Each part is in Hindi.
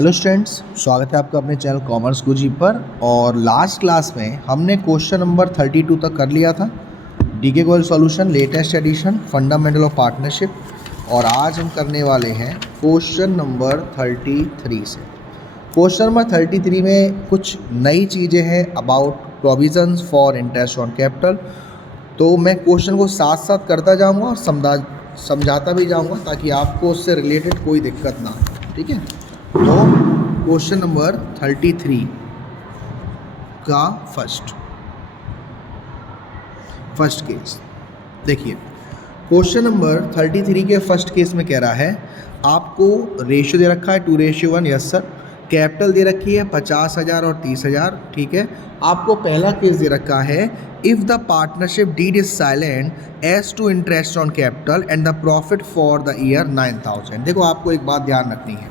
हेलो स्टूडेंट्स, स्वागत है आपका अपने चैनल कॉमर्स गुरुजी पर। और लास्ट क्लास में हमने क्वेश्चन नंबर 32 तक कर लिया था, DK Goyal solution latest edition fundamental of partnership. और आज हम करने वाले हैं क्वेश्चन नंबर 33 से। क्वेश्चन नंबर 33 में कुछ नई चीज़ें हैं about provisions for interest on capital. तो मैं क्वेश्चन को साथ साथ करता जाऊँगा और समझाता भी जाऊँगा ताकि आपको उससे रिलेटेड कोई दिक्कत ना हो। ठीक है, तो क्वेश्चन नंबर 33 का फर्स्ट केस देखिए। क्वेश्चन नंबर 33 के फर्स्ट केस में कह रहा है आपको रेशियो दे रखा है 2:1। Yes sir. कैपिटल दे रखी है 50,000 और 30,000। ठीक है। आपको पहला केस दे रखा है if the partnership deed is silent as to interest on capital and the profit for the year 9,000। देखो, आपको एक बात ध्यान रखनी है,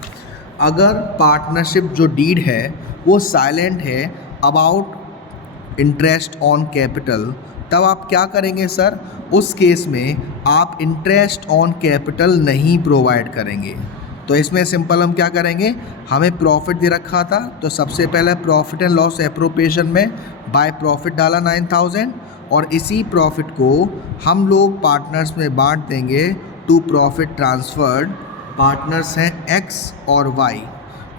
अगर पार्टनरशिप जो डीड है वो साइलेंट है अबाउट इंटरेस्ट ऑन कैपिटल, तब आप क्या करेंगे सर? उस केस में आप इंटरेस्ट ऑन कैपिटल नहीं प्रोवाइड करेंगे। तो इसमें सिंपल हम क्या करेंगे, हमें प्रॉफिट दे रखा था तो सबसे पहले प्रॉफिट एंड लॉस एप्रोप्रिएशन में बाय प्रॉफिट डाला 9,000 और इसी प्रॉफिट को हम लोग पार्टनर्स में बांट देंगे टू प्रॉफिट ट्रांसफर्ड। पार्टनर्स हैं x और y।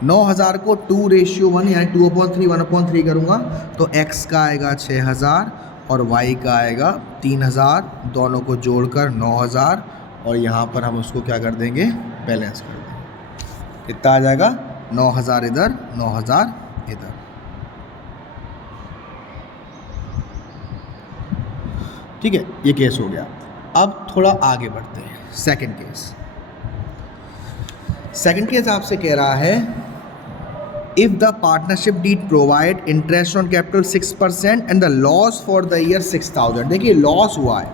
9,000 को 2:1 यानी 2/3 1/3 करूँगा तो x का आएगा 6,000 और y का आएगा 3,000। दोनों को जोड़कर 9,000 और यहाँ पर हम उसको क्या कर देंगे, बैलेंस कर देंगे। कितना आ जाएगा? 9,000 इधर, 9,000 इधर। ठीक है, ये केस हो गया। अब थोड़ा आगे बढ़ते हैं। सेकंड केस आपसे कह रहा है if the partnership deed provide interest on capital 6% and the loss for the year 6,000। देखिए, लॉस हुआ है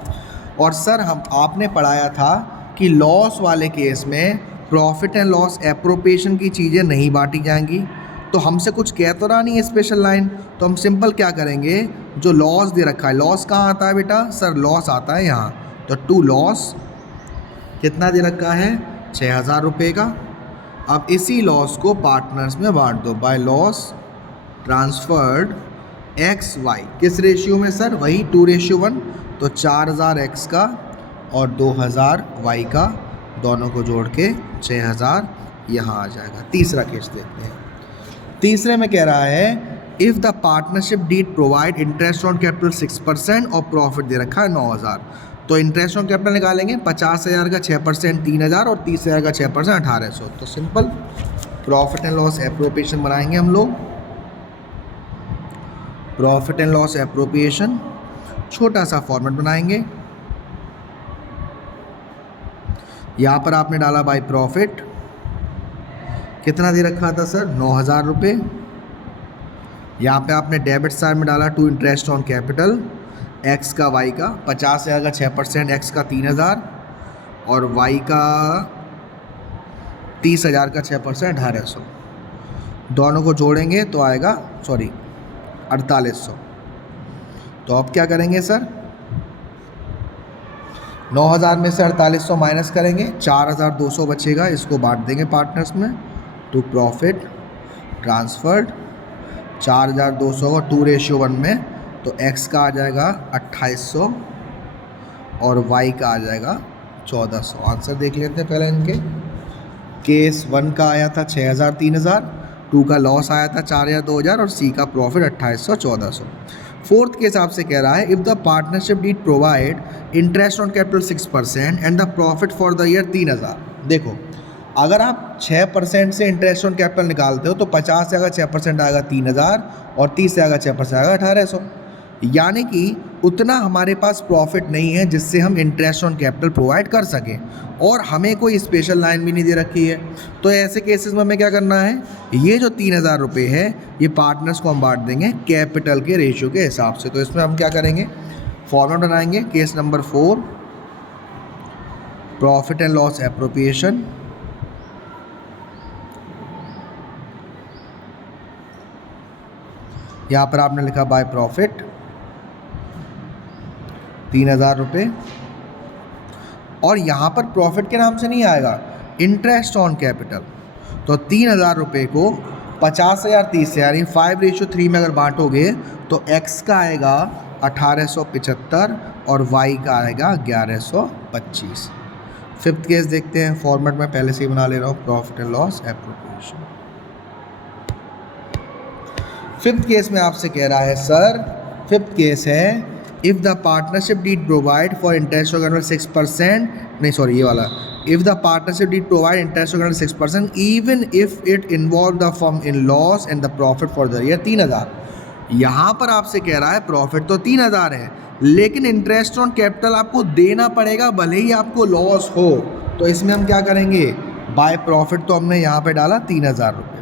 और सर आपने पढ़ाया था कि लॉस वाले केस में प्रॉफिट एंड लॉस एप्रोप्रिएशन की चीज़ें नहीं बांटी जाएंगी। तो हमसे कुछ कह तो रहा नहीं है स्पेशल लाइन, तो हम सिंपल क्या करेंगे, जो लॉस दे रखा है, लॉस कहाँ आता है बेटा? सर लॉस आता है यहाँ। तो टू लॉस कितना दे रखा है? 6,000 रुपये का। अब इसी लॉस को पार्टनर्स में बांट दो बाय लॉस ट्रांसफर्ड XY। किस रेशियो में सर? वही 2:1। तो 4,000 x का और 2,000 y का, दोनों को जोड़ के 6,000 यहाँ आ जाएगा। तीसरा केस देखते हैं। तीसरे में कह रहा है if the partnership deed provide interest on capital 6% और प्रॉफिट दे रखा है 9,000। तो इंटरेस्ट ऑन कैपिटल निकालेंगे, 50,000 का 6% 3,000 और 30,000 का 6% 1,800। तो simple profit and loss appropriation बनाएंगे हम लोग। प्रॉफिट एंड लॉस एप्रोप्रिएशन छोटा सा फॉर्मेट बनाएंगे। यहाँ पर आपने डाला बाय प्रॉफिट, कितना दे रखा था सर? 9,000 रुपये। यहाँ पे आपने डेबिट साइड में डाला to interest on capital x का y का, 50,000 का 6%, x का 3,000 और y का 30,000 का 6% 1,800। दोनों को जोड़ेंगे तो आएगा 4,800। तो अब क्या करेंगे सर? 9,000 में से 4,800 माइनस करेंगे, 4,200 बचेगा। इसको बांट देंगे पार्टनर्स में टू प्रॉफिट ट्रांसफर्ड। 4,200 को 2:1 में तो x का आ जाएगा 2,800 और y का आ जाएगा 1,400। आंसर देख लेते हैं पहले इनके। केस 1 का आया था 6,000 3,000, 2 का लॉस आया था 4,000 2,000 और c का प्रॉफिट 2,800 1,400। फोर्थ केस आपसे कह रहा है if the partnership deed provide interest on capital 6% and the profit for the year 3,000। देखो, अगर आप 6% से इंटरेस्ट ऑन कैपिटल निकालते हो तो 50,000 का 6% आएगा 3,000 और 30,000 का 6% आएगा 1,800। यानी कि उतना हमारे पास प्रॉफिट नहीं है जिससे हम इंटरेस्ट ऑन कैपिटल प्रोवाइड कर सकें और हमें कोई स्पेशल लाइन भी नहीं दे रखी है। तो ऐसे केसेस में हमें क्या करना है, ये जो 3,000 रुपये है ये पार्टनर्स को हम बांट देंगे कैपिटल के रेशियो के हिसाब से। तो इसमें हम क्या करेंगे, फॉर्मूला बनाएंगे। Case number 4 profit and loss appropriation. यहाँ पर आपने लिखा बाय प्रॉफिट 3,000 रुपये और यहाँ पर प्रॉफिट के नाम से नहीं आएगा, इंटरेस्ट ऑन कैपिटल। तो 3,000 रुपये को 50,000 30 से यानी 5:3 में अगर बांटोगे तो x का आएगा 1875 और y का आएगा 1125। फिफ्थ केस देखते हैं, फॉर्मेट में पहले से ही बना ले रहा हूँ, profit and loss appropriation. Fifth case में आपसे कह रहा है सर, फिफ्थ केस है if the partnership deed provide for interest of 6%, नहीं सॉरी ये वाला, if the partnership deed provide interest of 6% even if it involve the firm in loss and the profit for the year 3,000। यहाँ पर आपसे कह रहा है प्रॉफिट तो 3,000 है, लेकिन इंटरेस्ट ऑन कैपिटल आपको देना पड़ेगा भले ही आपको लॉस हो। तो इसमें हम क्या करेंगे, बाय प्रॉफिट तो हमने यहाँ पे डाला 3,000 रुपये,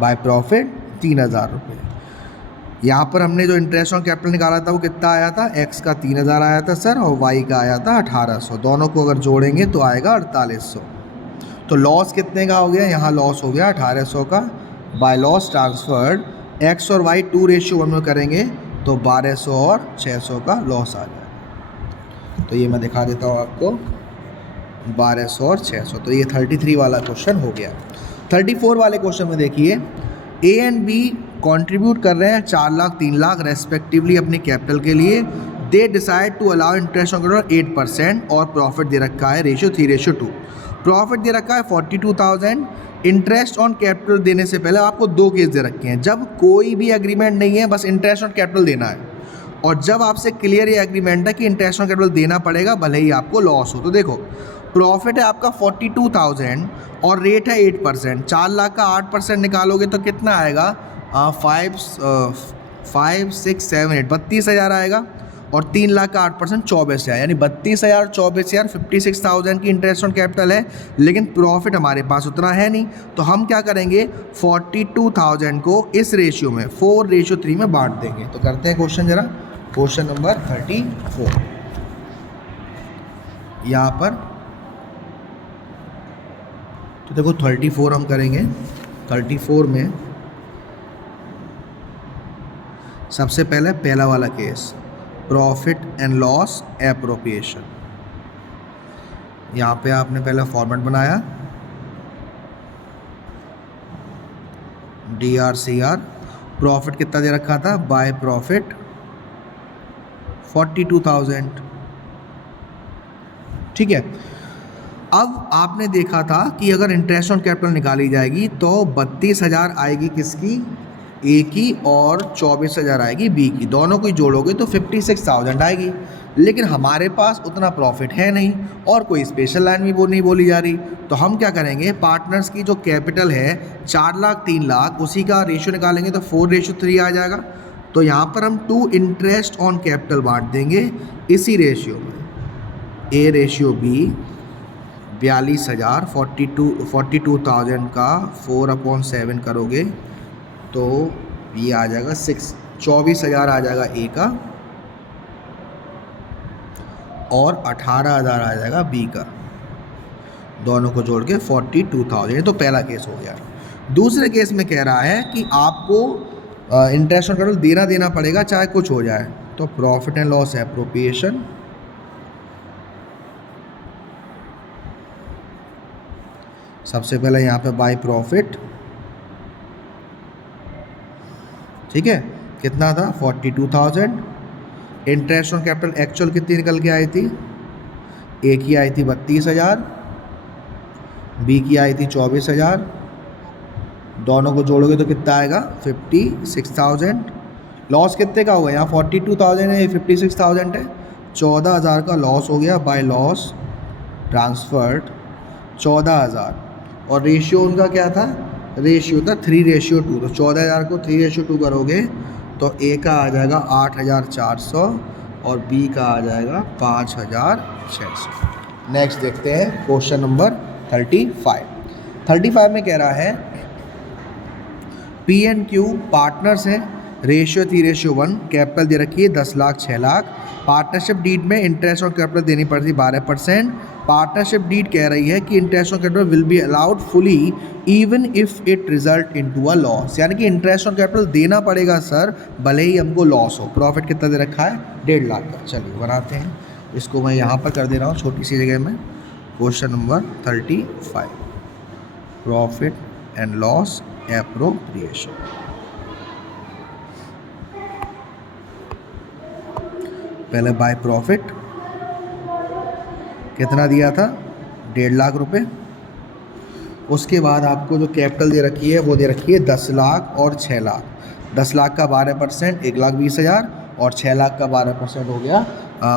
बाय प्रॉफिट 3,000 रुपये। यहाँ पर हमने जो इंटरेस्ट ऑन कैपिटल निकाला था वो कितना आया था, x का 3,000 आया था सर और y का आया था 1,800। दोनों को अगर जोड़ेंगे तो आएगा 4,800। तो लॉस कितने का हो गया, यहाँ लॉस हो गया 1,800 का। बाय लॉस ट्रांसफर्ड x और y 2:1 में करेंगे तो 1,200 और 600 का लॉस आ जाएगा। तो ये मैं दिखा देता हूँ आपको, 1,200 और 600। तो ये 33 वाला क्वेश्चन हो गया। 34 वाले क्वेश्चन में देखिए, ए एंड बी कंट्रीब्यूट कर रहे हैं 4 लाख 3 लाख रेस्पेक्टिवली अपनी कैपिटल के लिए। They decide to allow interest on capital 8% और प्रॉफिट दे रखा है रेशियो 3:2। प्रॉफिट दे रखा है 42,000। इंटरेस्ट ऑन कैपिटल देने से पहले आपको 2 केस दे रखे हैं, जब कोई भी एग्रीमेंट नहीं है, बस इंटरेस्ट ऑन कैपिटल देना है, और जब आपसे क्लियर ये एग्रीमेंट है कि इंटरेस्ट ऑन कैपिटल देना पड़ेगा भले ही आपको लॉस हो। तो देखो प्रॉफिट है आपका 42,000 और रेट है 8%। 4 लाख का 8% निकालोगे तो कितना आएगा, 5 6 7 8 32,000 आएगा, और 3 लाख का 8% 24,000, यानी 32,000 24,000 56,000 की इंटरेस्ट ऑन कैपिटल है, लेकिन प्रॉफिट हमारे पास उतना है नहीं। तो हम क्या करेंगे, 42,000 को इस रेशियो में 4:3 में बांट देंगे। तो करते हैं क्वेश्चन जरा, क्वेश्चन नंबर 34। यहाँ पर तो देखो 34 हम करेंगे। 34 में सबसे पहले पहला वाला case, profit and loss appropriation. यहाँ पे आपने पहला फॉर्मेट बनाया, DRCR। प्रॉफिट कितना दे रखा था, बाय प्रॉफिट 42,000, ठीक है। अब आपने देखा था कि अगर इंटरेस्ट ऑन कैपिटल निकाली जाएगी तो 32,000 आएगी किसकी, ए की, और 24,000 आएगी बी की। दोनों को जोड़ोगे तो 56,000 आएगी, लेकिन हमारे पास उतना प्रॉफिट है नहीं और कोई स्पेशल लाइन भी वो नहीं बोली जा रही। तो हम क्या करेंगे, पार्टनर्स की जो कैपिटल है 4 लाख 3 लाख, उसी का रेशियो निकालेंगे तो 4:3 आ जाएगा। तो यहाँ पर हम 2 इंटरेस्ट ऑन कैपिटल बांट देंगे इसी रेशियो में, A:B 42,000 42,000 का 4/7 करोगे तो ये आ जाएगा 24,000 आ जाएगा ए का, और 18,000 आ जाएगा बी का। दोनों को जोड़ के 42,000। तो पहला केस हो गया। दूसरे केस में कह रहा है कि आपको इंटरेस्ट ऑन कैपिटल देना पड़ेगा चाहे कुछ हो जाए। तो प्रॉफिट एंड लॉस एप्रोप्रिएशन, सबसे पहले यहाँ पे बाय प्रॉफिट, ठीक है, कितना था 42,000। इंटरेस्ट ऑन कैपिटल एक्चुअल कितनी निकल के आई थी, ए की आई थी 32,000, बी की आई थी 24,000। दोनों को जोड़ोगे तो कितना आएगा 56,000। लॉस कितने का होगा, यहाँ 42,000 है, 56,000 है, 14,000 का लॉस हो गया। बाय लॉस ट्रांसफर्ड 14,000, और रेशियो उनका क्या था, रेशियो था 3:2। तो 14,000 को 3:2 करोगे तो ए का आ जाएगा 8,400 और बी का आ जाएगा 5,600। नेक्स्ट देखते हैं क्वेश्चन नंबर 35। 35 में कह रहा है पी एंड क्यू पार्टनर्स हैं, रेशियो 3:1, कैपिटल दे रखी है 10 लाख 6 लाख। पार्टनरशिप डीड में इंटरेस्ट ऑन कैपिटल देनी पड़ती 12%। पार्टनरशिप डीड कह रही है कि interest on capital will be allowed fully even if it result into a loss, यानी कि इंटरेस्ट ऑन कैपिटल देना पड़ेगा सर भले ही हमको लॉस हो। प्रॉफिट कितना दे रखा है 1.5 लाख का। चलिए बनाते हैं इसको, मैं यहाँ पर कर दे रहा हूँ छोटी सी जगह में। Question number 35। Profit and loss appropriation. पहले बाय प्रॉफिट कितना दिया था, 1.5 लाख रुपए। उसके बाद आपको जो कैपिटल दे रखी है वो दे रखी है 10 लाख और 6 लाख। 10 लाख का 12% 1,20,000 और 6 लाख का 12% हो गया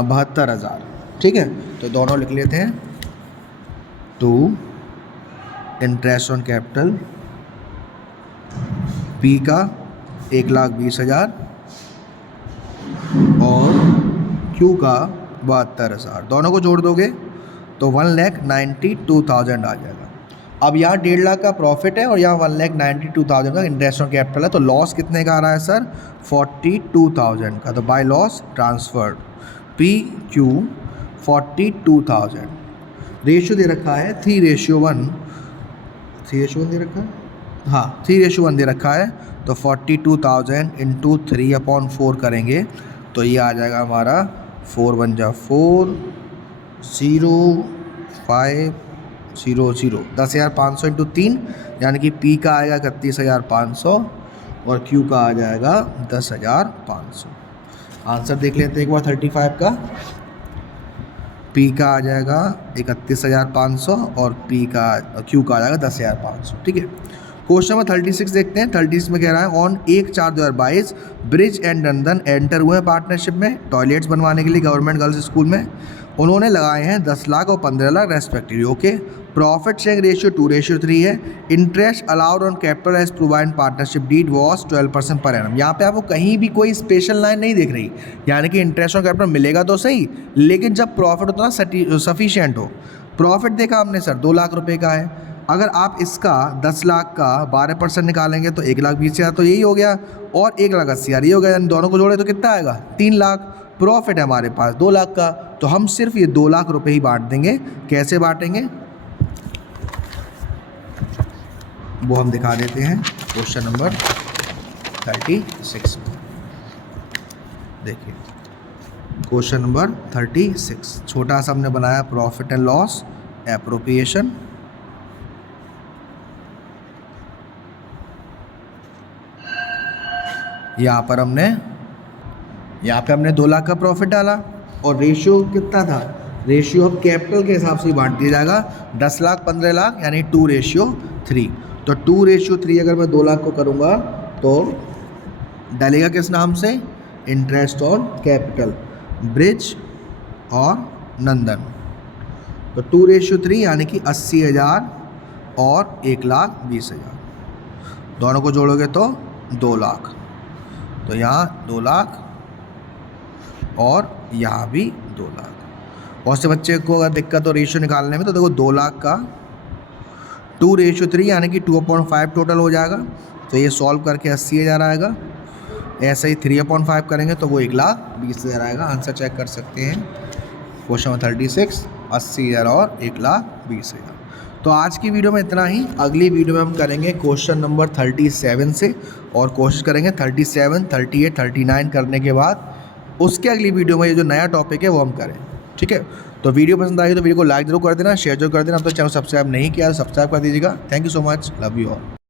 72,000। ठीक है, तो दोनों लिख लेते हैं। To interest on capital, P का 1,20,000 और क्यू का 72,000, दोनों को जोड़ दोगे तो 1,92,000 आ जाएगा। अब यहाँ 1.5 लाख का प्रॉफिट है और यहाँ 1,92,000 का इंटरेस्ट ऑन कैपिटल है, तो लॉस कितने का आ रहा है सर, 42,000 का। तो by loss transferred P Q 42,000। Ratio दे रखा है 3:1, 3:1 दे रखा है, हाँ 3:1 दे रखा है। तो 42,000 इंटू 3/4 करेंगे तो ये आ जाएगा हमारा 4 1 जा 4 0 5 0 0 10,500 इंटू 3, यानी कि पी का आएगा 31,500 और क्यू का आ जाएगा 10,500। आंसर देख लेते हैं एक बार 35 का। पी का आ जाएगा 31,500 और क्यू का आ जाएगा 10,500। ठीक है, क्वेश्चन नंबर 36 देखते हैं। 36 में कह रहा है on 1/4/2022 bridge and Nandan enter हुए पार्टनरशिप में टॉयलेट्स बनवाने के लिए गवर्नमेंट गर्ल्स स्कूल में। उन्होंने लगाए हैं 10 लाख और 15 lakh respectively. Okay, profit sharing ratio 2:3 है। Interest allowed on capital as provide partnership deed was 12% पर एनम। यहाँ पे आपको कहीं भी कोई स्पेशल लाइन नहीं दिख रही, यानी कि इंटरेस्ट ऑन कैपिटल मिलेगा तो सही, लेकिन जब प्रॉफिट उतना सफिशिएंट हो। प्रॉफिट देखा हमने सर 2 लाख रुपये का है, अगर आप इसका 10 लाख का 12% निकालेंगे तो 1,20,000 तो यही हो गया और 1,80,000 ये हो गया, यानी दोनों को जोड़े तो कितना आएगा 3 लाख। प्रॉफिट है हमारे पास 2 लाख का, तो हम सिर्फ ये 2 लाख रुपए ही बांट देंगे। कैसे बांटेंगे वो हम दिखा देते हैं क्वेश्चन नंबर 36 में। देखिए क्वेश्चन नंबर 36 छोटा सा हमने बनाया प्रॉफिट एंड लॉस एप्रोप्रिएशन। यहाँ पे हमने 2 लाख का प्रॉफिट डाला और रेशियो कितना था, रेशियो अब कैपिटल के हिसाब से बांट दिया जाएगा। 10 लाख 15 लाख यानी 2:3। तो 2:3 अगर मैं 2 लाख को करूँगा तो डालेगा किस नाम से, इंटरेस्ट ऑन कैपिटल, ब्रिज और नंदन। तो 2:3 यानी कि 80,000 और 1,20,000, दोनों को जोड़ोगे तो 2 लाख। तो यहाँ 2 लाख और यहाँ भी 2 लाख। बहुत से बच्चे को अगर दिक्कत हो रेशियो निकालने में तो देखो 2 लाख का 2:3 यानी कि 2/5 टोटल हो जाएगा। तो ये सॉल्व करके 80,000 आएगा। ऐसे ही 3/5 करेंगे तो वो 1,20,000 आएगा। आंसर चेक कर सकते हैं क्वेश्चन नंबर 36, 80,000 और 1,20,000। तो आज की वीडियो में इतना ही। अगली वीडियो में हम करेंगे क्वेश्चन नंबर 37 से और कोशिश करेंगे 37, 38, 39 करने के बाद उसके अगली वीडियो में ये जो नया टॉपिक है वो हम करें। ठीक है, तो वीडियो पसंद आई तो वीडियो को लाइक जरूर कर देना, शेयर जरूर कर देना। अब तो चैनल सब्सक्राइब नहीं किया तो सब्सक्राइब कर दीजिएगा। Thank you so much, love you all.